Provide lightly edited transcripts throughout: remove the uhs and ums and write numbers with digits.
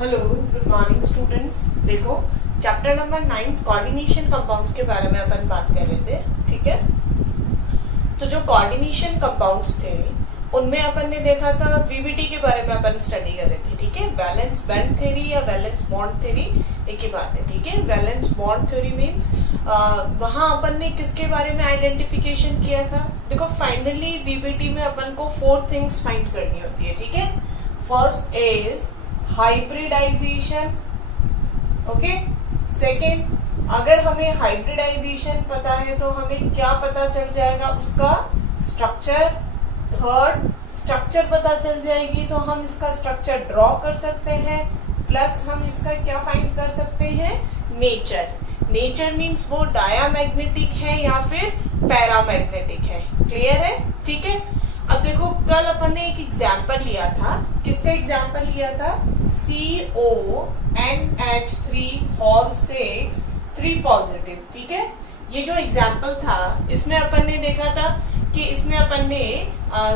Hello, good morning students. देखो, chapter number 9 coordination compounds के बारे में अपन बात कर रहे थे। ठीक है, तो जो कोऑर्डिनेशन कंपाउंड्स थे उनमें अपन ने देखा था वीबीटी के बारे में अपन स्टडी कर रहे थे। ठीक है, वैलेंस बैंड थ्योरी या वैलेंस बॉन्ड थ्योरी एक ही बात है। ठीक है, वैलेंस बॉन्ड थ्योरी मीन्स वहां अपन ने किसके बारे में आइडेंटिफिकेशन किया था। देखो, फाइनली वीबीटी में अपन को 4 थिंग्स फाइंड करनी होती है। ठीक है, first is hybridisation. Okay, second, अगर हमें हाइब्रिडाइजेशन पता है तो हमें क्या पता चल जाएगा, उसका स्ट्रक्चर। थर्ड, स्ट्रक्चर पता चल जाएगी तो हम इसका स्ट्रक्चर ड्रॉ कर सकते हैं, प्लस हम इसका क्या फाइंड कर सकते हैं, नेचर। नेचर मीन्स वो डायामैग्नेटिक है या फिर पैरामैग्नेटिक है। क्लियर है? ठीक है, अब देखो, कल अपन ने एक एग्जाम्पल लिया था। किसका एग्जाम्पल लिया था? CONH3 3 positive. ठीक है, ये जो एग्जाम्पल था इसमें अपन ने देखा था कि इसमें अपन ने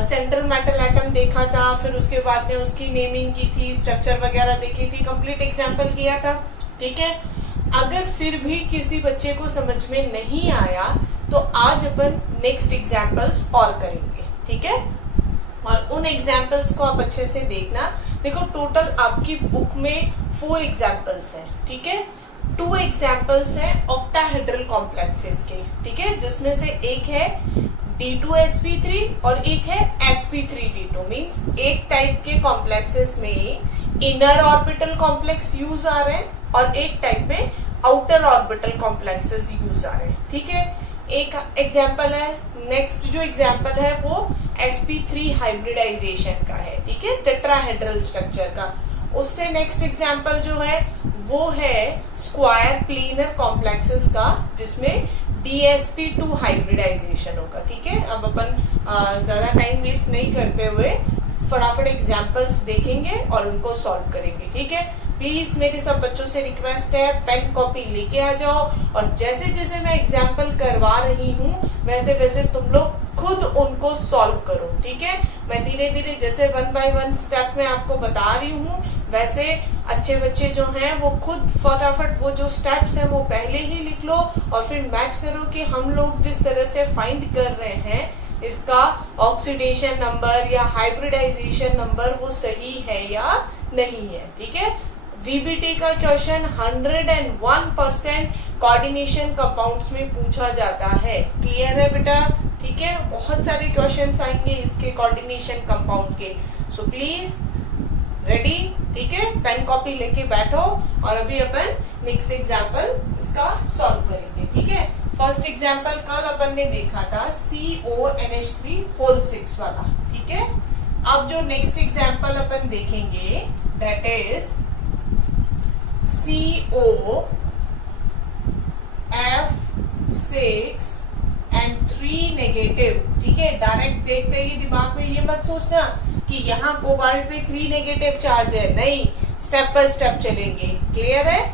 सेंट्रल मेटल एटम देखा था, फिर उसके बाद में उसकी नेमिंग की थी, स्ट्रक्चर वगैरह देखी थी, कंप्लीट एग्जाम्पल किया था। ठीक है, अगर फिर भी किसी बच्चे को समझ में नहीं आया तो आज अपन नेक्स्ट एग्जाम्पल्स और करेंगे। ठीक है, और उन एग्जाम्पल्स को आप अच्छे से देखना। देखो, टोटल आपकी बुक में 4 एग्जाम्पल्स हैं। ठीक है, 2 एग्जाम्पल्स हैं ऑक्टाहेड्रल कॉम्प्लेक्सेस के। ठीक है, जिसमें से एक है D2sp3 और एक है sp3d2। मीन्स एक टाइप के कॉम्प्लेक्सेस में इनर ऑर्बिटल कॉम्प्लेक्स यूज आ रहे हैं और एक टाइप में आउटर ऑर्बिटल कॉम्प्लेक्सेस यूज आ रहे हैं। ठीक है, एक एग्जाम्पल है। नेक्स्ट जो एग्जाम्पल है वो sp3 हाइब्रिडाइजेशन का है। ठीक है, टेट्राहेड्रल स्ट्रक्चर का। उससे नेक्स्ट एग्जाम्पल जो है वो है स्क्वायर प्लेनर कॉम्प्लेक्सेस का, जिसमें dsp2 हाइब्रिडाइजेशन होगा। ठीक है, अब अपन ज्यादा टाइम वेस्ट नहीं करते हुए फटाफट एग्जाम्पल्स देखेंगे और उनको सॉल्व करेंगे। ठीक है, प्लीज मेरे सब बच्चों से रिक्वेस्ट है, पेन कॉपी लेके आ जाओ और जैसे जैसे मैं एग्जाम्पल करवा रही हूँ वैसे वैसे तुम लोग खुद उनको सॉल्व करो। ठीक है, मैं धीरे धीरे जैसे 1 बाय 1 स्टेप में आपको बता रही हूँ, वैसे अच्छे बच्चे जो हैं वो खुद फटाफट वो जो स्टेप्स हैं वो पहले ही लिख लो और फिर मैच करो कि हम लोग जिस तरह से फाइंड कर रहे हैं इसका ऑक्सीडेशन नंबर या हाइब्रिडाइजेशन नंबर वो सही है या नहीं है। ठीक है, वीबीटी का क्वेश्चन 101% कोऑर्डिनेशन कंपाउंड्स में पूछा जाता है। क्लियर है बेटा? ठीक है, बहुत सारे क्वेश्चंस आएंगे इसके कोऑर्डिनेशन कंपाउंड के। So please ready? ठीक है, पेन कॉपी लेके बैठो और अभी अपन नेक्स्ट एग्जाम्पल इसका सॉल्व करेंगे। ठीक है, फर्स्ट एग्जाम्पल कल अपन ने देखा था CONH3 वाला। ठीक है, अब जो नेक्स्ट एग्जाम्पल अपन देखेंगे that is COF6 and 3 negative. ठीक है, डायरेक्ट देखते ही दिमाग में ये मत सोचना कि यहाँ कोबाल्ट पे 3 नेगेटिव चार्ज है, नहीं, स्टेप बाय स्टेप चलेंगे। क्लियर है?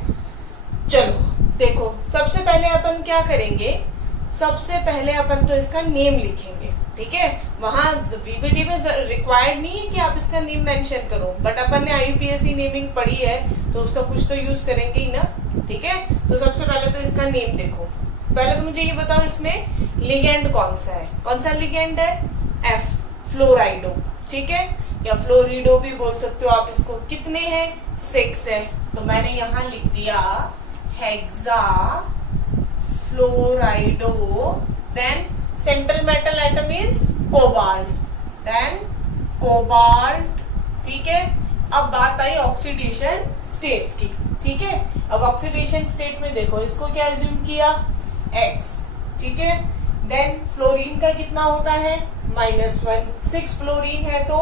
चलो देखो, सबसे पहले अपन क्या करेंगे, सबसे पहले अपन तो इसका नेम लिखेंगे। ठीक है, वहां वीबीटी में रिक्वायर्ड नहीं है कि आप इसका नेम मेंशन करो, बट अपन ने IUPAC नेमिंग पढ़ी है तो उसका कुछ तो यूज करेंगे ही ना। ठीक है, तो सबसे पहले तो इसका नेम देखो। पहले तो मुझे ये बताओ इसमें लिगेंड कौन सा है? कौन सा लिगेंड है? F, फ्लोराइडो। ठीक है, या फ्लोरिडो भी बोल सकते हो आप इसको। कितने हैं? 6 है, तो मैंने यहाँ लिख दिया hexafluorido. Then central metal atom is cobalt, then cobalt. ठीक है, अब बात आई ऑक्सीडेशन स्टेट की। ठीक है, अब ऑक्सीडेशन स्टेट में देखो, इसको क्या एज्यूम किया? X। ठीक है, देन फ्लोरीन का कितना होता है? -1। 6 फ्लोरीन है तो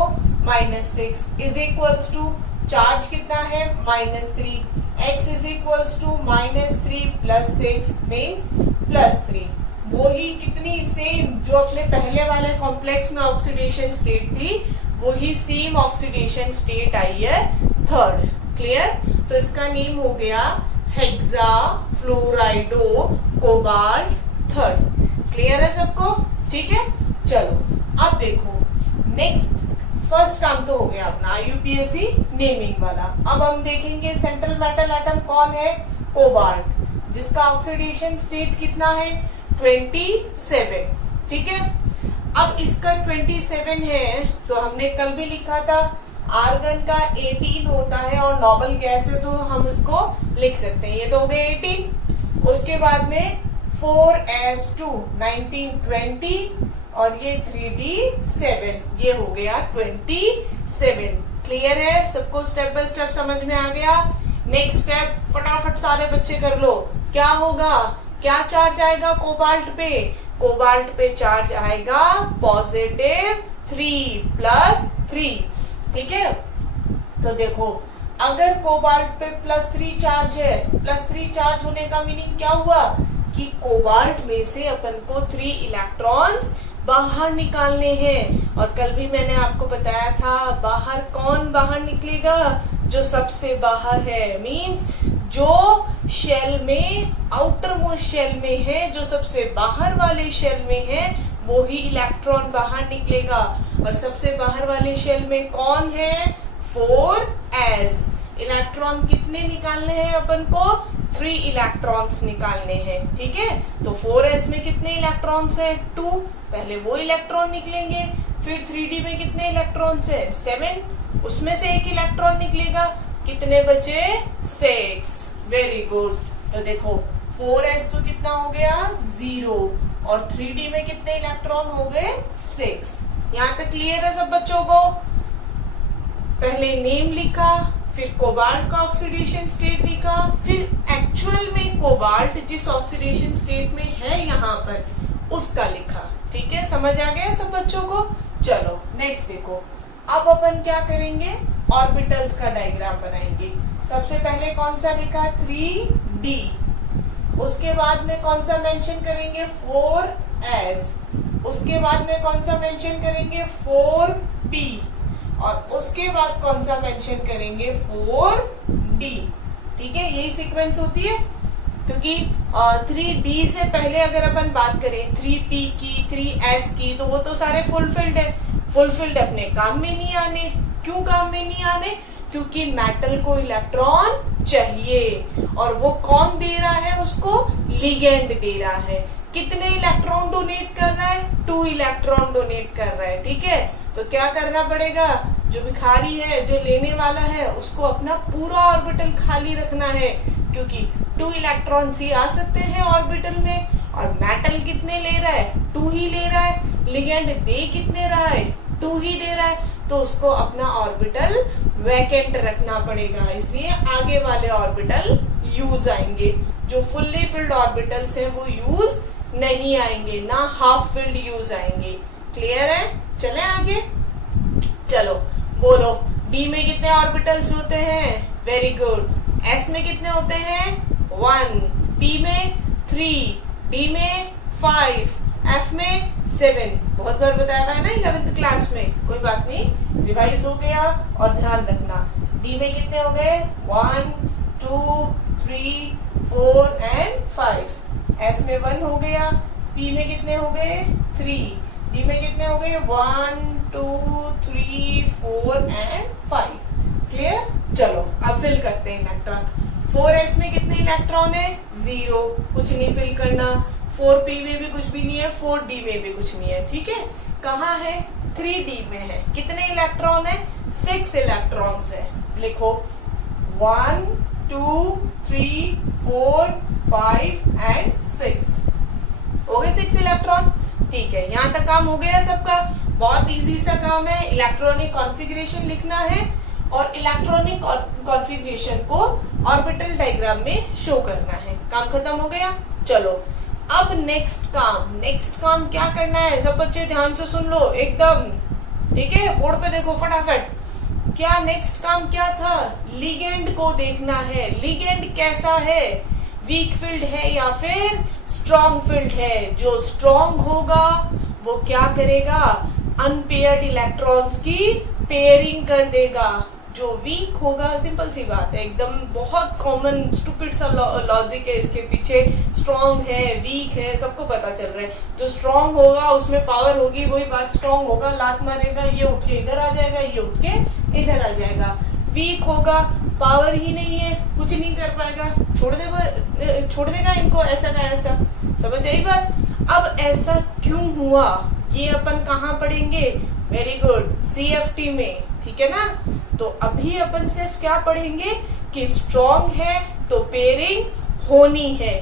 -6 इज इक्वल्स टू चार्ज कितना है? -3। X is equals to -3 + 6 means +3। वो ही कितनी सेम जो अपने पहले वाले कॉम्प्लेक्स में ऑक्सीडेशन स्टेट थी, वो ही सेम ऑक्सीडेशन स्टेट आई है थर्ड। क्लियर? तो इसका नेम हो गया हेक्सा फ्लोराइडो कोबाल्ट थर्ड। क्लियर है सबको? ठीक है, चलो अब देखो नेक्स्ट फर्स्ट काम तो हो गया अपना यूपीएससी नेमिंग वाला। अब हम देखेंगे सेंट्रल मेटल एटम कौन है, कोबाल्ट, जिसका ऑक्सीडेशन स्टेट कितना है 27, ठीक है। अब इसका 27 है तो हमने कल भी लिखा था आर्गन का 18 होता है और नोबल गैस है तो हम इसको लिख सकते हैं। ये तो हो गए 18, उसके बाद में 4s2 19 20 और ये 3d7, ये हो गया 27। क्लियर है सबको, स्टेप बाय स्टेप समझ में आ गया। नेक्स्ट स्टेप फटाफट सारे बच्चे कर लो। क्या होगा, क्या चार्ज आएगा कोबाल्ट पे, कोबाल्ट पे चार्ज आएगा पॉजिटिव 3+3, ठीक है। तो देखो अगर कोबाल्ट पे +3 चार्ज है, +3 चार्ज होने का मीनिंग क्या हुआ कि कोबाल्ट में से अपन को 3 इलेक्ट्रॉन्स बाहर निकालने हैं। और कल भी मैंने आपको बताया था बाहर कौन बाहर निकलेगा, जो सबसे बाहर है, मींस जो शेल में आउटर मोस्ट शेल में है, जो सबसे बाहर वाले शेल में है, वो ही इलेक्ट्रॉन बाहर निकलेगा। और सबसे बाहर वाले शेल में कौन है, 4s। इलेक्ट्रॉन कितने निकालने हैं अपन को, 3 इलेक्ट्रॉन्स निकालने हैं, ठीक है। तो 4s में कितने इलेक्ट्रॉन्स है, 2, पहले वो इलेक्ट्रॉन निकलेंगे। फिर 3d में कितने इलेक्ट्रॉन्स है, 7, उसमें से एक इलेक्ट्रॉन निकलेगा, कितने बचे, 6। Very good. तो देखो 4s तो कितना हो गया 0 और 3d में कितने इलेक्ट्रॉन हो गए 6। यहाँ तक क्लियर है सब बच्चों को। पहले नेम लिखा, फिर कोबाल्ट का ऑक्सीडेशन स्टेट लिखा, फिर एक्चुअल में कोबाल्ट जिस ऑक्सीडेशन स्टेट में है यहाँ पर उसका लिखा, ठीक है। समझ आ गया सब बच्चों को। चलो नेक्स्ट देखो, अब अपन क्या करेंगे, ऑर्बिटल्स का डायग्राम बनाएंगे। सबसे पहले कौन सा लिखा 3d, उसके बाद में कौन सा मेंशन करेंगे 4s, उसके बाद में कौन सा मेंशन करेंगे 4p और उसके बाद कौन सा मेंशन करेंगे 4d, ठीक है। यही सीक्वेंस होती है, क्योंकि 3d से पहले अगर अपन बात करें 3p की 3s की तो वो तो सारे फुलफिल्ड है, फुलफिल्ड अपने काम में नहीं आने। क्यों काम में नहीं आने, क्योंकि मेटल को इलेक्ट्रॉन चाहिए और वो कौन दे रहा है उसको, लिगेंड दे रहा है। कितने इलेक्ट्रॉन डोनेट कर रहा है, 2 इलेक्ट्रॉन डोनेट कर रहा है, ठीक है। तो क्या करना पड़ेगा, जो भिखारी है, जो लेने वाला है, उसको अपना पूरा ऑर्बिटल खाली रखना है, क्योंकि 2 इलेक्ट्रॉन्स ही आ सकते हैं ऑर्बिटल में और मेटल कितने ले रहा है, 2 ही ले रहा है। लिगेंड दे कितने रहा है, 2 ही दे रहा है, तो उसको अपना ऑर्बिटल वैकेंट रखना पड़ेगा, इसलिए आगे वाले ऑर्बिटल यूज आएंगे। जो फुल्ली फिल्ड ऑर्बिटल्स हैं वो यूज नहीं आएंगे, ना हाफ फिल्ड यूज आएंगे। क्लियर है, चले आगे। चलो बोलो, डी में कितने ऑर्बिटल्स होते हैं, वेरी गुड। एस में कितने होते हैं 1, पी में 3, डी में 5, एफ में 7। बहुत बार बताया था ना 11th क्लास में, कोई बात नहीं, रिवाइज हो गया। और ध्यान रखना डी में कितने हो गए 1, 2, 3, 4 एंड 5। एस में 1 हो गया, पी में कितने हो गए 3, डी में कितने हो गए 1, 2, 3, 4 एंड 5। क्लियर। चलो अब फिल करते हैं इलेक्ट्रॉन। 4s में कितने इलेक्ट्रॉन है 0, कुछ नहीं फिल करना। 4p में भी कुछ भी नहीं है, 4d में भी कुछ नहीं है, ठीक है। कहाँ है 3d में है, कितने इलेक्ट्रॉन है 6 इलेक्ट्रॉन्स है। लिखो 1, 2, 3, 4, 5 एंड 6 हो गए 6 इलेक्ट्रॉन, ठीक है। यहाँ तक काम हो गया सबका। बहुत इजी सा काम है, इलेक्ट्रॉनिक कॉन्फ़िगरेशन लिखना है और इलेक्ट्रॉनिक कॉन्फ़िगरेशन को ऑर्बिटल डायग्राम में शो करना है। काम खत्म हो गया। चलो अब नेक्स्ट काम क्या करना है, सब बच्चे ध्यान से सुन लो एकदम, ठीक है। बोर्ड पे देखो फटाफट। क्या नेक्स्ट काम क्या था, लिगेंड को देखना है। लिगेंड कैसा है, वीक फील्ड है या फिर स्ट्रॉन्ग फील्ड है। जो स्ट्रॉन्ग होगा वो क्या करेगा, अनपेयर्ड इलेक्ट्रॉन्स की पेयरिंग कर देगा। जो वीक होगा, सिंपल सी बात है, एकदम बहुत कॉमन स्टूपिड सा लॉजिक है इसके पीछे, स्ट्रांग है वीक है सबको पता चल रहा है। जो स्ट्रांग होगा उसमें पावर होगी, वही बात, स्ट्रांग होगा लात मारेगा, ये उठ के इधर आ जाएगा, ये उठ के इधर आ जाएगा। वीक होगा, पावर ही नहीं है, कुछ नहीं कर पाएगा, छोड़ देगा इनको ऐसा का ऐसा। समझ आई बात? अब ऐसा क्यों हुआ ये अपन कहाँ पढ़ेंगे? वेरी गुड, CFT में, ठीक है ना। तो अभी अपन सिर्फ क्या पढ़ेंगे कि स्ट्रॉन्ग है तो पेयरिंग होनी है,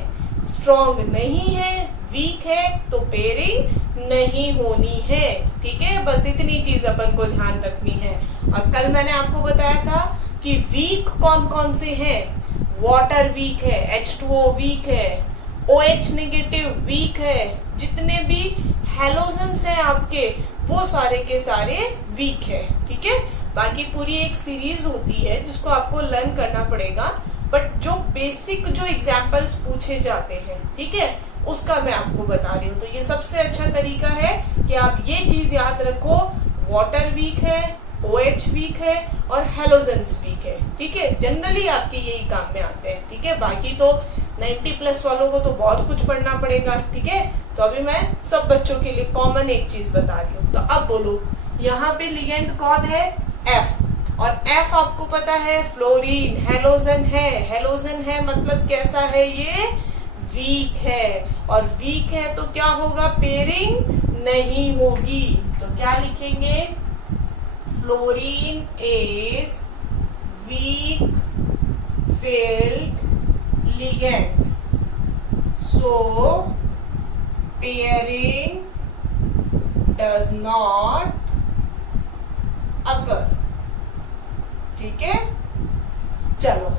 स्ट्रॉन्ग नहीं है वीक है तो पेयरिंग नहीं होनी है, ठीक है। बस इतनी चीज अपन को ध्यान रखनी है। और कल मैंने आपको बताया था कि वीक कौन कौन से हैं। वाटर वीक है, H2O वीक है, OH नेगेटिव वीक है, जितने भी हैलोजेंस हैं आपके वो सारे के सारे वीक है, ठीक है। बाकी पूरी एक सीरीज होती है जिसको आपको लर्न करना पड़ेगा, बट जो बेसिक जो एग्जाम्पल्स पूछे जाते हैं, ठीक है, उसका मैं आपको बता रही हूँ। तो ये सबसे अच्छा तरीका है कि आप ये चीज याद रखो, वाटर वीक है, OH वीक है और हैलोजेंस वीक है, ठीक है। जनरली आपके यही काम में आते हैं, ठीक है। बाकी तो 90+ वालों को तो बहुत कुछ पढ़ना पड़ेगा, ठीक है। तो अभी मैं सब बच्चों के लिए कॉमन एक चीज बता रही हूँ। तो अब बोलो, यहाँ पे लिगेंड कौन है? F। और F आपको पता है फ्लोरीन, हेलोजन है। हेलोजन है मतलब कैसा है ये? वीक है। और वीक है तो क्या होगा? पेयरिंग नहीं होगी। तो क्या लिखेंगे? Fluorine is weak field ligand, so pairing does not occur, ठीक है। चलो,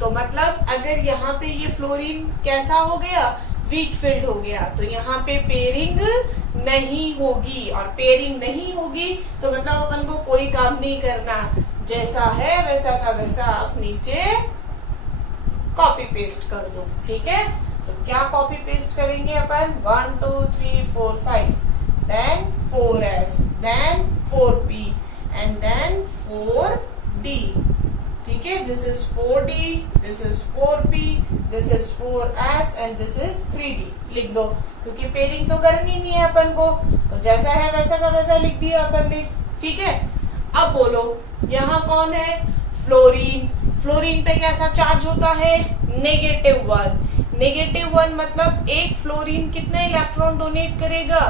तो मतलब अगर यहाँ पे ये फ्लोरीन कैसा हो गया? वीक फील्ड हो गया, तो यहाँ पे पेयरिंग नहीं होगी। और पेयरिंग नहीं होगी तो मतलब अपन को कोई काम नहीं करना, जैसा है वैसा का वैसा आप नीचे कॉपी पेस्ट कर दो, ठीक है। तो क्या कॉपी पेस्ट करेंगे अपन? 1 2 3 4 5, then 4S, then 4P and then 4D, ठीक है। This is 4D, this is 4P, this is 4S and this is 3D। लिख दो, क्योंकि पेयरिंग तो करनी नहीं है अपन को, तो जैसा है वैसा का वैसा लिख दिया अपन ने, ठीक है। अब बोलो, यहाँ कौन है? फ्लोरीन। फ्लोरीन पे कैसा चार्ज होता है? -1। -1 मतलब एक फ्लोरीन कितने इलेक्ट्रॉन डोनेट करेगा?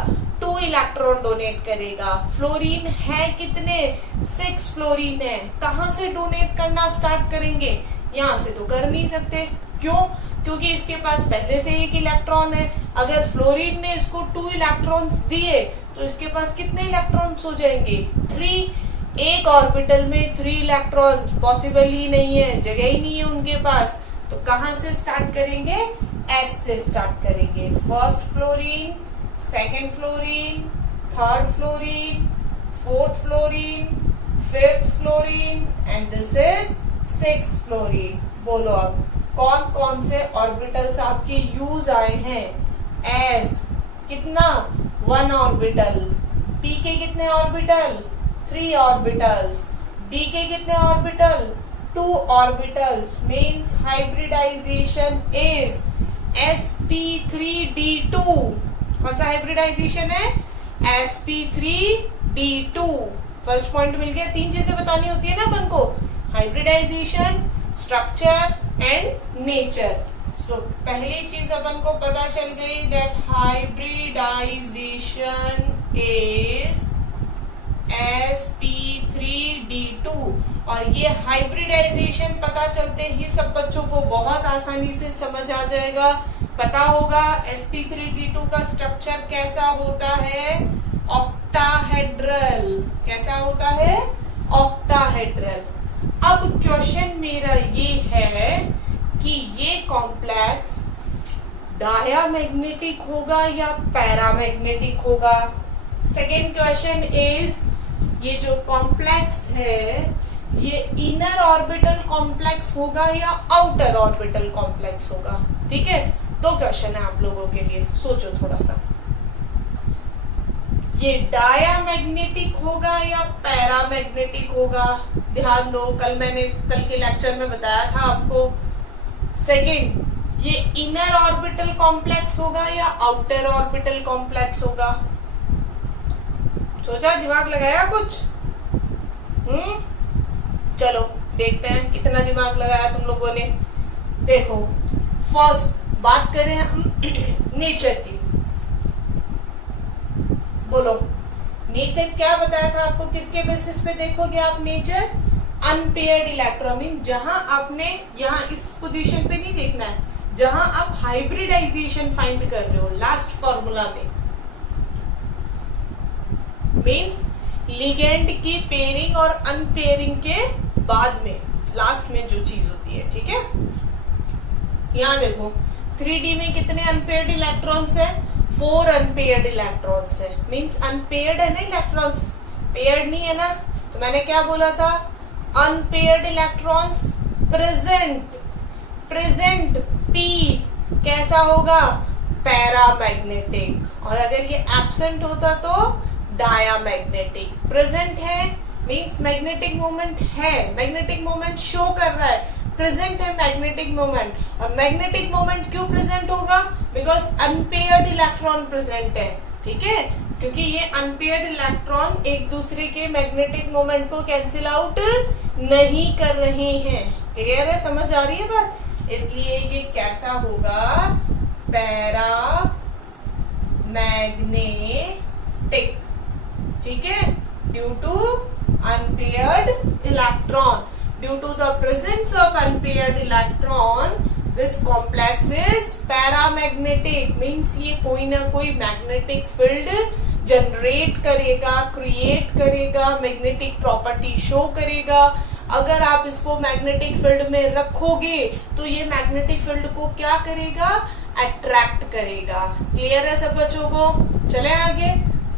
2 इलेक्ट्रॉन डोनेट करेगा। फ्लोरीन है कितने? 6 फ्लोरीन है। कहाँ से डोनेट करना स्टार्ट करेंगे? यहाँ से तो कर नहीं सकते। क्यों? क्योंकि इसके पास पहले से एक इलेक्ट्रॉन है। अगर फ्लोरीन ने इसको 2 इलेक्ट्रॉन्स दिए तो इसके पास कितने इलेक्ट्रॉन्स हो जाएंगे? 3। एक ऑर्बिटल में 3 इलेक्ट्रॉन पॉसिबल ही नहीं है, जगह ही नहीं है उनके पास। तो कहां से स्टार्ट करेंगे? S से स्टार्ट करेंगे। First fluorine, second fluorine, third fluorine, fourth fluorine, fifth fluorine and this is 6th fluorine. बोलो अब कौन कौन से ऑर्बिटल्स आपके यूज आए हैं? S कितना? 1 ऑर्बिटल। P के कितने ऑर्बिटल? 3 ऑर्बिटल्स। D के कितने orbital? 2 orbitals. Means hybridisation is sp3d2। कौन सा हाइब्रिडाइजेशन है? sp3d2। फर्स्ट पॉइंट मिल गया। 3 चीजें बतानी होती है ना अपन को, हाइब्रिडाइजेशन, स्ट्रक्चर एंड नेचर। सो पहली चीज अपन को पता चल गई दैट हाइब्रिडाइजेशन इज sp3d2। और ये हाइब्रिडाइजेशन पता चलते ही सब बच्चों को बहुत आसानी से समझ आ जाएगा, पता होगा sp3d2 का स्ट्रक्चर कैसा होता है? ऑक्टाहेड्रल। कैसा होता है? ऑक्टाहेड्रल। अब क्वेश्चन मेरा ये है कि ये कॉम्प्लेक्स डायामैग्नेटिक होगा या पैरामैग्नेटिक होगा? सेकेंड क्वेश्चन इज, ये जो कॉम्प्लेक्स है ये इनर ऑर्बिटल कॉम्प्लेक्स होगा या आउटर ऑर्बिटल कॉम्प्लेक्स होगा? ठीक है, 2 क्वेश्चन है आप लोगों के लिए, सोचो थोड़ा सा। ये डायामैग्नेटिक होगा या पैरामैग्नेटिक होगा? ध्यान दो, कल के लेक्चर में बताया था आपको। सेकंड, ये इनर ऑर्बिटल कॉम्प्लेक्स होगा या आउटर ऑर्बिटल कॉम्प्लेक्स होगा? सोचा, दिमाग लगाया कुछ? चलो देखते हैं कितना दिमाग लगाया तुम लोगों ने। देखो, फर्स्ट बात करें हम नेचर की। बोलो, नेचर क्या बताया था आपको? किसके बेसिस पे देखोगे आप नेचर? Unpaired electron. मीन जहां आपने, यहां इस पोजीशन पे नहीं देखना है, जहां आप हाइब्रिडाइजेशन फाइंड कर रहे हो लास्ट फॉर्मूला में, मीन्स लिगेंड की पेयरिंग और अनपेयरिंग के बाद में, लास्ट में जो चीज होती है, ठीक है। यहां देखो 3D में कितने अनपेयर्ड इलेक्ट्रॉन्स है? 4 अनपेयर्ड इलेक्ट्रॉन्स है। मीन्स अनपेयर्ड है ना इलेक्ट्रॉन्स, पेयर्ड नहीं है ना। तो मैंने क्या बोला था? अनपेयर्ड इलेक्ट्रॉन्स प्रेजेंट P कैसा होगा? पैरामैग्नेटिक। और अगर ये एब्सेंट होता तो डायामैग्नेटिक। प्रेजेंट है मीन्स मैग्नेटिक मोमेंट है, मैग्नेटिक मोमेंट शो कर रहा है, प्रेजेंट है मैग्नेटिक मोमेंट। और मैग्नेटिक मोमेंट क्यों प्रेजेंट होगा? बिकॉज अनपेयर्ड इलेक्ट्रॉन प्रेजेंट है, ठीक है। क्योंकि ये अनपेयर्ड इलेक्ट्रॉन एक दूसरे के मैग्नेटिक मोमेंट को कैंसिल आउट नहीं कर रहे हैं। क्लियर है? समझ आ रही है बात? इसलिए ये कैसा होगा? पैरामैग्नेटिक, ठीक है। Due to unpaired electron, due to the presence of unpaired electron, this complex is paramagnetic. Means ये कोई ना कोई मैग्नेटिक फील्ड जनरेट करेगा, क्रिएट करेगा, मैग्नेटिक प्रॉपर्टी शो करेगा। अगर आप इसको मैग्नेटिक फील्ड में रखोगे तो ये मैग्नेटिक फील्ड को क्या करेगा? अट्रैक्ट करेगा। क्लियर है सब बच्चों को? चले आगे।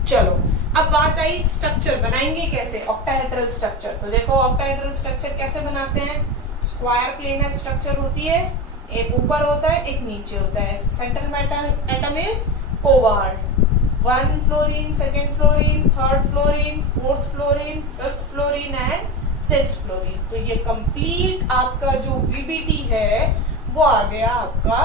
चलो, अब बात आई स्ट्रक्चर बनाएंगे कैसे, ऑक्टाहेड्रल स्ट्रक्चर। तो देखो ऑक्टाहेड्रल स्ट्रक्चर कैसे बनाते हैं? स्क्वायर प्लेनर स्ट्रक्चर होती है, एक ऊपर होता है एक नीचे होता है। Central metal atom is cobalt, 1 fluorine, 2nd fluorine, 3rd fluorine, 4th fluorine, 5th fluorine and 6th fluorine. तो ये कंप्लीट आपका जो बीबीटी है वो आ गया आपका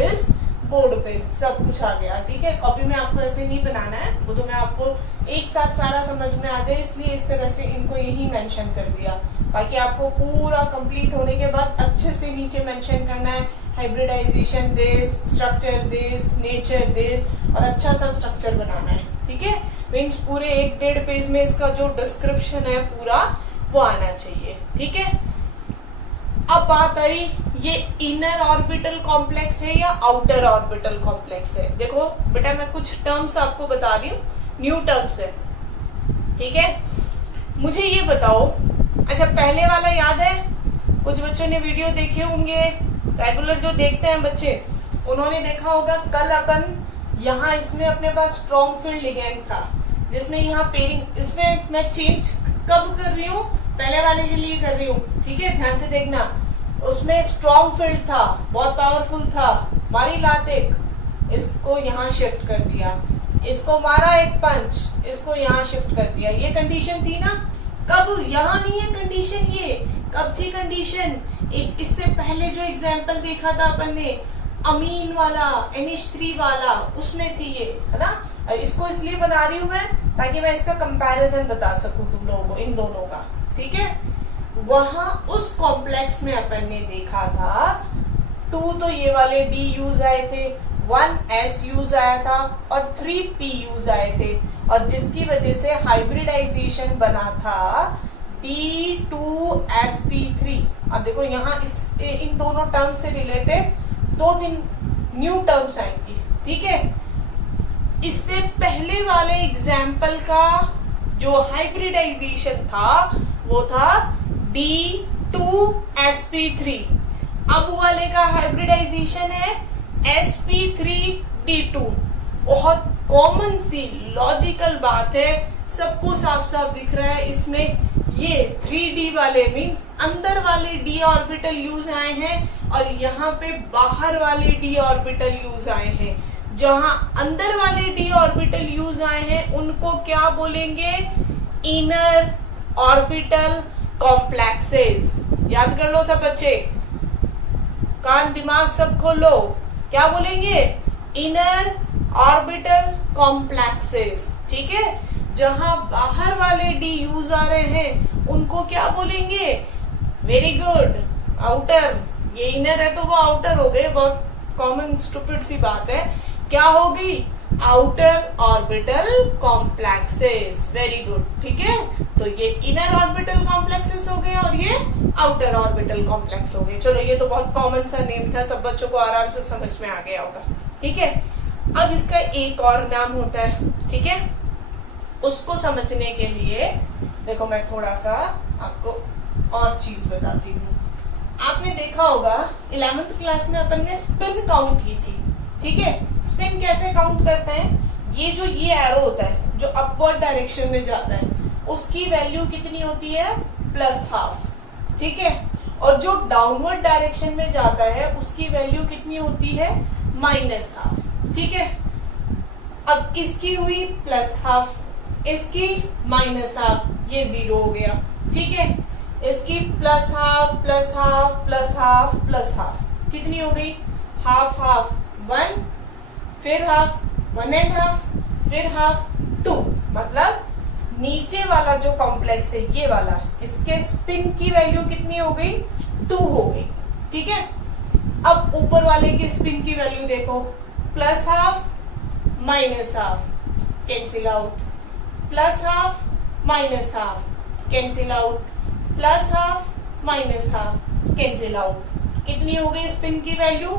इस बोर्ड पे, सब कुछ आ गया, ठीक है। कॉपी में आपको ऐसे नहीं बनाना है, वो तो मैं आपको एक साथ सारा समझ में आ जाए इसलिए इस तरह से इनको यही मेंशन कर दिया। बाकी आपको पूरा कंप्लीट होने के बाद अच्छे से नीचे मेंशन करना है hybridisation this, structure this, nature this, और अच्छा सा स्ट्रक्चर बनाना है, ठीक है। मीन्स पूरे 1-1.5 पेज में इसका जो डिस्क्रिप्शन है पूरा वो आना चाहिए, ठीक है। अब बात आई ये इनर ऑर्बिटल कॉम्प्लेक्स है या आउटर ऑर्बिटल कॉम्प्लेक्स है। देखो बेटा, मैं कुछ टर्म्स आपको बता रही हूँ, न्यू टर्म्स है, ठीक है। मुझे ये बताओ, अच्छा पहले वाला याद है? कुछ बच्चों ने वीडियो देखे होंगे, रेगुलर जो देखते हैं बच्चे, उन्होंने देखा होगा कल अपन यहाँ इसमें अपने पास स्ट्रॉन्ग फील्ड लिगेंड था, जिसमें यहाँ पेयरिंग, इसमें मैं चेंज कब कर रही हूँ? पहले वाले के लिए कर रही हूँ, ठीक है, ध्यान से देखना। उसमें स्ट्रॉन्ग फील्ड था, बहुत पावरफुल था, मारी लात एक, इसको यहाँ शिफ्ट कर दिया, इसको मारा एक पंच, इसको यहाँ शिफ्ट कर दिया। ये कंडीशन थी ना? कब? यहाँ नहीं है कंडीशन, ये कब थी कंडीशन? एक इससे पहले जो एग्जाम्पल देखा था अपन ने, अमीन वाला, NH3 वाला, उसमें थी ये, है ना। इसको इसलिए बना रही हूं मैं ताकि मैं इसका कंपैरिजन बता सकूं तुम लोगों को, इन दोनों का, ठीक है। वहां उस कॉम्प्लेक्स में अपन ने देखा था 2 तो ये वाले D यूज आए थे, 1 S यूज आया था और 3 P यूज आए थे, और जिसकी वजह से हाइब्रिडाइजेशन बना था D2sp3। अब देखो यहाँ इन दोनों टर्म से रिलेटेड 2 न्यू टर्म्स आएंगी, ठीक है। इससे पहले वाले एग्जाम्पल का जो हाइब्रिडाइजेशन था वो था D2sp3। अब वाले का हाइब्रिडाइजेशन है sp3d2। बहुत कॉमन सी लॉजिकल बात है, सबको साफ साफ दिख रहा है। इसमें ये 3D वाले मीन्स अंदर वाले d ऑर्बिटल यूज आए हैं और यहाँ पे बाहर वाले d ऑर्बिटल यूज आए हैं। जहां अंदर वाले डी ऑर्बिटल यूज आए हैं उनको क्या बोलेंगे? Inner orbital complexes. याद कर लो सब बच्चे, कान दिमाग सब खोलो, क्या बोलेंगे? Inner orbital complexes. ठीक है, जहां बाहर वाले डी यूज आ रहे हैं उनको क्या बोलेंगे? Very good, outer. ये इनर है तो वो आउटर हो गए, बहुत कॉमन स्टूपिड सी बात है। क्या होगी? Outer orbital complexes. Very good, ठीक है। तो ये इनर ऑर्बिटल कॉम्प्लेक्सेस हो गए और ये आउटर ऑर्बिटल कॉम्प्लेक्स हो गए। चलो, ये तो बहुत कॉमन सा नेम था, सब बच्चों को आराम से समझ में आ गया होगा। ठीक है, अब इसका एक और नाम होता है, ठीक है। उसको समझने के लिए देखो, मैं थोड़ा सा आपको और चीज बताती हूँ। आपने देखा होगा 11th क्लास में अपन ने स्पिन काउंट की थी। ठीक है, स्पिन कैसे काउंट करते हैं? ये एरो होता है जो अपवर्ड डायरेक्शन में जाता है, उसकी वैल्यू कितनी होती है? +½ ठीक है। और जो डाउनवर्ड डायरेक्शन में जाता है उसकी वैल्यू कितनी होती है? -½ ठीक है। अब इसकी हुई +½ इसकी -½ ये 0 हो गया। ठीक है, इसकी +½ कितनी हो गई? ½ 1, फिर ½ 1.5, फिर ½ 2। मतलब नीचे वाला जो कॉम्प्लेक्स है ये वाला, इसके स्पिन की वैल्यू कितनी हो गई? 2 हो गई। ठीक है, अब ऊपर वाले के स्पिन की वैल्यू देखो, +½ -½ cancel out, +½ -½ cancel out, +½ -½ cancel out. कितनी हो गई स्पिन की वैल्यू?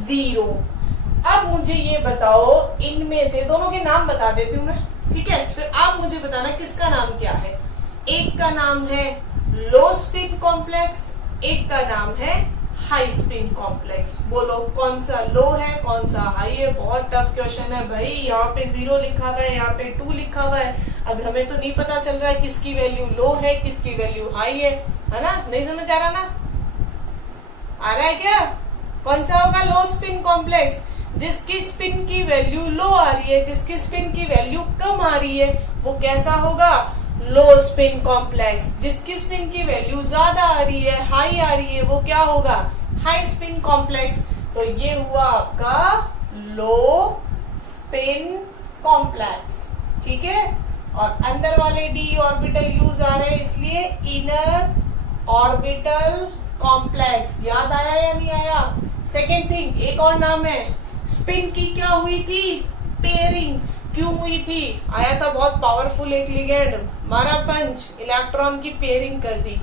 0। अब मुझे ये बताओ, इनमें से दोनों के नाम बता देती हूँ मैं, ठीक है। फिर आप मुझे बताना किसका नाम क्या है। एक का नाम है लो स्पिन कॉम्प्लेक्स, एक का नाम है हाई स्पिन कॉम्प्लेक्स। बोलो कौन सा लो है, कौन सा हाई है? बहुत टफ क्वेश्चन है भाई। यहाँ पे 0 लिखा हुआ है, यहाँ पे 2 लिखा हुआ है। अब हमें तो नहीं पता चल रहा है किसकी वैल्यू लो है, किसकी वैल्यू हाई है ना? नहीं समझ आ रहा ना? आ रहा है क्या? कौन सा होगा लो स्पिन कॉम्प्लेक्स? जिसकी स्पिन की वैल्यू लो आ रही है, जिसकी स्पिन की वैल्यू कम आ रही है, वो कैसा होगा? लो स्पिन कॉम्प्लेक्स। जिसकी स्पिन की वैल्यू ज्यादा आ रही है, हाई आ रही है, वो क्या होगा? High spin complex. तो ये हुआ आपका लो स्पिन कॉम्प्लेक्स। ठीक है, और अंदर वाले डी ऑर्बिटल यूज आ रहे हैं, इसलिए इनर ऑर्बिटल कॉम्प्लेक्स। याद आया या नहीं आया? सेकेंड थिंग, एक और नाम है स्पिन की, क्या हुई थी? पेयरिंग। क्यों हुई थी? आया था बहुत पावरफुल एक लिगेंड, मारा पंच, इलेक्ट्रॉन की पेयरिंग कर दी।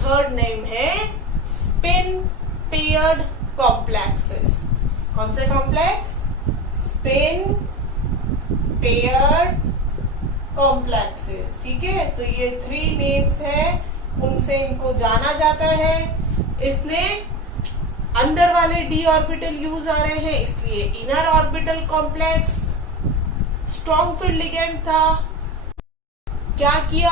थर्ड नेम है स्पिन पेयर्ड कॉम्प्लेक्सेस। कौन से कॉम्प्लेक्स? Spin paired complexes. ठीक है, तो ये 3 नेम्स हैं, उनसे इनको जाना जाता है। इसने अंदर वाले डी ऑर्बिटल यूज आ रहे हैं, इसलिए inner orbital complex. Strong field ligand था, क्या किया?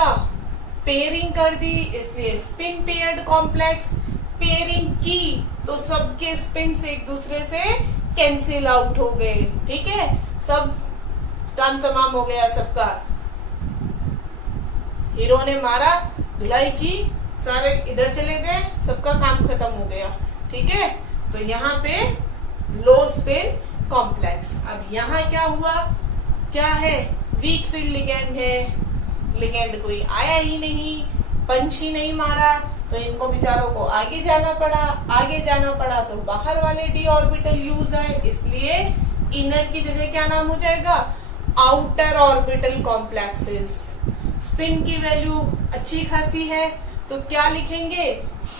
पेयरिंग कर दी, इसलिए स्पिन पेयर्ड कॉम्प्लेक्स। पेयरिंग की तो सबके स्पिन से एक दूसरे से कैंसिल आउट हो गए। ठीक है, सब काम तमाम हो गया सबका। हीरो ने मारा, धुलाई की, सारे इधर चले गए, सबका काम खत्म हो गया। ठीक है, तो यहाँ पे लो स्पिन कॉम्प्लेक्स। अब यहाँ क्या हुआ? क्या है? वीक फील्ड लिगेंड है, लिगेंड कोई आया ही नहीं, पंच ही नहीं मारा, तो इनको बेचारों को आगे जाना पड़ा। आगे जाना पड़ा तो बाहर वाले डी ऑर्बिटल यूज है, इसलिए इनर की जगह क्या नाम हो जाएगा? Outer orbital complexes. स्पिन की वैल्यू अच्छी खासी है, तो क्या लिखेंगे?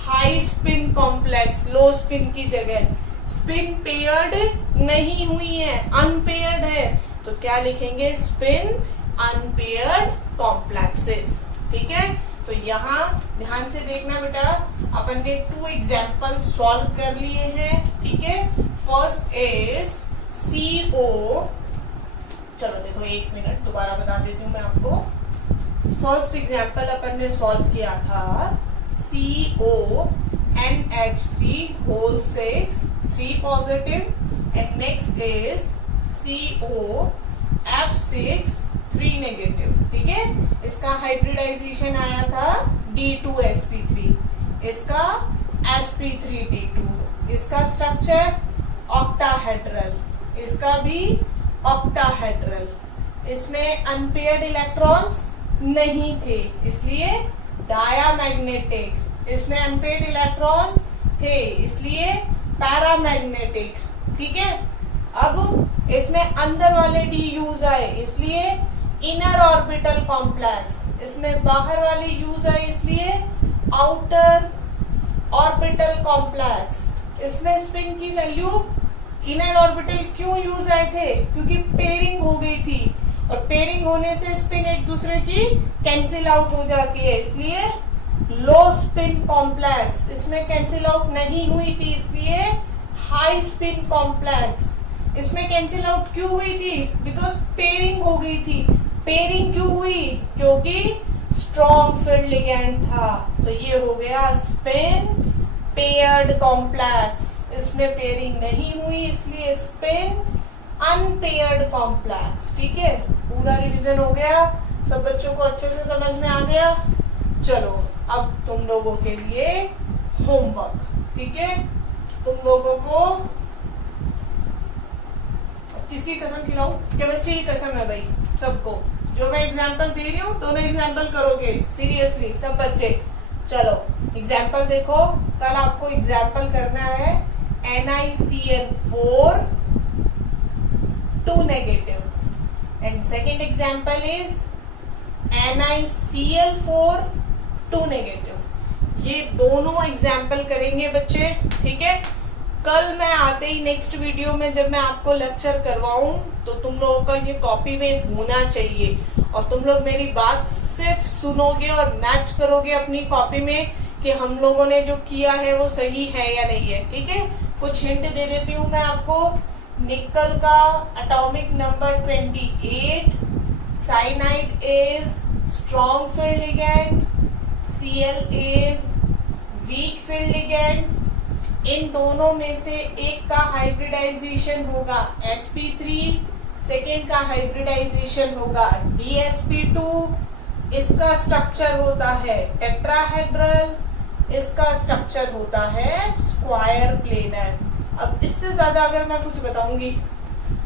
हाई स्पिन कॉम्प्लेक्स, लो स्पिन की जगह। स्पिन पेयर्ड नहीं हुई है, अनपेयर्ड है, तो क्या लिखेंगे? Spin unpaired complexes. ठीक है, तो यहाँ ध्यान से देखना बेटा, अपन ने 2 एग्जाम्पल सॉल्व कर लिए हैं। ठीक है, फर्स्ट इज CO। चलो देखो, 1 मिनट दोबारा बता देती हूँ मैं आपको। फर्स्ट एग्जाम्पल अपन ने सॉल्व किया था CO NH3 whole 6 3 positive, and next is COF6 3 negative, ठीक है। इसका हाइब्रिडाइजेशन आया था D2sp3, इसका sp3d2, इसका स्ट्रक्चर ऑक्टाहेड्रल, इसका भी ऑक्टाहेड्रल। इसमें अनपेयर्ड इलेक्ट्रॉन्स नहीं थे इसलिए डायामैग्नेटिक, इसमें अनपेयर्ड इलेक्ट्रॉन्स थे इसलिए पैरामैग्नेटिक, ठीक है। अब इसमें अंदर वाले डी यूज आए इसलिए इनर ऑर्बिटल कॉम्प्लेक्स, इसमें बाहर वाले यूज आए इसलिए आउटर ऑर्बिटल कॉम्प्लेक्स। इसमें स्पिन की वैल्यू इनर ऑर्बिटल क्यों यूज आए थे? क्योंकि पेयरिंग हो गई थी और पेयरिंग होने से स्पिन एक दूसरे की कैंसिल आउट हो जाती है, इसलिए लो स्पिन कॉम्प्लेक्स। इसमें कैंसिल आउट नहीं हुई थी इसलिए हाई स्पिन कॉम्प्लेक्स। इसमें कैंसिल आउट क्यों हुई थी? बिकॉज पेयरिंग हो गई थी। पेयरिंग क्यों हुई? क्योंकि स्ट्रॉन्ग फील्ड लिगैंड था। तो ये हो गया स्पिन पेयर्ड कॉम्प्लेक्स। इसमें पेयरिंग नहीं हुई इसलिए स्पिन अनपेयर्ड कॉम्प्लेक्स, ठीक है। पूरा रिवीजन हो गया, सब बच्चों को अच्छे से समझ में आ गया। चलो अब तुम लोगों के लिए होमवर्क, ठीक है। तुम लोगों को किसकी कसम खिलाऊं? केमिस्ट्री की कसम है भाई सबको। जो मैं एग्जाम्पल दे रही हूँ दोनों एग्जाम्पल करोगे सीरियसली सब बच्चे। चलो एग्जाम्पल देखो, कल आपको एग्जाम्पल करना है NiCl4 2 negative and second example is NiCl4 2 negative. ये दोनों एग्जाम्पल करेंगे बच्चे, ठीक है। कल मैं आते ही नेक्स्ट वीडियो में जब मैं आपको लेक्चर करवाऊं तो तुम लोगों का ये कॉपी में होना चाहिए और तुम लोग मेरी बात सिर्फ सुनोगे और मैच करोगे अपनी कॉपी में कि हम लोगों ने जो किया है वो सही है या नहीं है, ठीक है। कुछ हिंट दे देती हूँ मैं आपको। निकल का atomic number 28, cyanide is strong field ligand, Cl is weak field ligand. इन दोनों में से एक का हाइब्रिडाइजेशन होगा sp3, सेकेंड का हाइब्रिडाइजेशन होगा dsp2। इसका स्ट्रक्चर होता है टेट्राहेड्रल, इसका स्ट्रक्चर होता है स्क्वायर प्लेनर। अब इससे ज्यादा अगर मैं कुछ बताऊंगी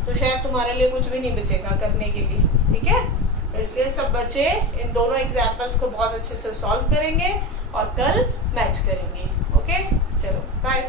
तो शायद तुम्हारे लिए कुछ भी नहीं बचेगा करने के लिए, ठीक है। तो इसलिए सब बच्चे इन दोनों एग्जाम्पल्स को बहुत अच्छे से सॉल्व करेंगे और कल मैच करेंगे। ओके चलो बाय।